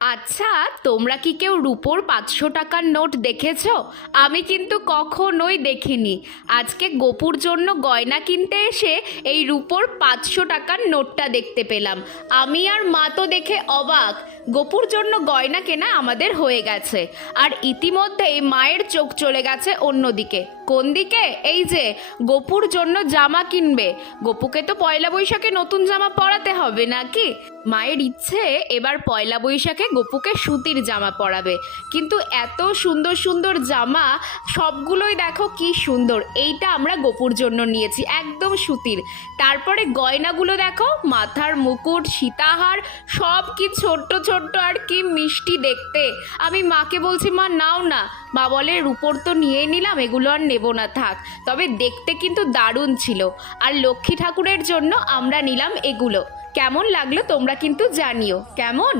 আচ্ছা, তোমরা কি কেউ রুপোর 500 টাকার নোট দেখেছো? আমি কিন্তু কখনোই দেখিনি। আজকে গোপুর জন্য গয়না কিনতে এসে এই রুপোর 500 টাকার নোটটা দেখতে পেলাম। আমি আর মা তো দেখে অবাক। গোপুর জন্য গয়না কেনা আমাদের হয়ে গেছে, আর ইতিমধ্যেই মায়ের চোখ চলে গেছে অন্যদিকে। কোন দিকে? এই যে গোপুর জন্য জামা কিনবে। গোপুকে তো পয়লা বৈশাখে নতুন জামা পরাতে হবে নাকি? মায়ের ইচ্ছে এবার পয়লা বৈশাখে গোপুকে সুতির জামা পরাবে। কিন্তু এত সুন্দর সুন্দর জামা, সবগুলোই দেখো কি সুন্দর। এইটা আমরা গোপুর জন্য নিয়েছি, একদম সুতির। তারপরে গয়নাগুলো দেখো, মাথার মুকুট, সীতাহার, সব কি ছোট্ট ছোট্ট আর কি মিষ্টি দেখতে। আমি মাকে বলছি, মা নাও না। মা বলে, রুপোর তো নিয়ে নিলাম, এগুলো আর নেব না, থাক। তবে দেখতে কিন্তু দারুণ ছিল। আর লক্ষ্মী ঠাকুরের জন্য আমরা নিলাম এগুলো। কেমন লাগলো তোমরা কিন্তু জানিও। কেমন?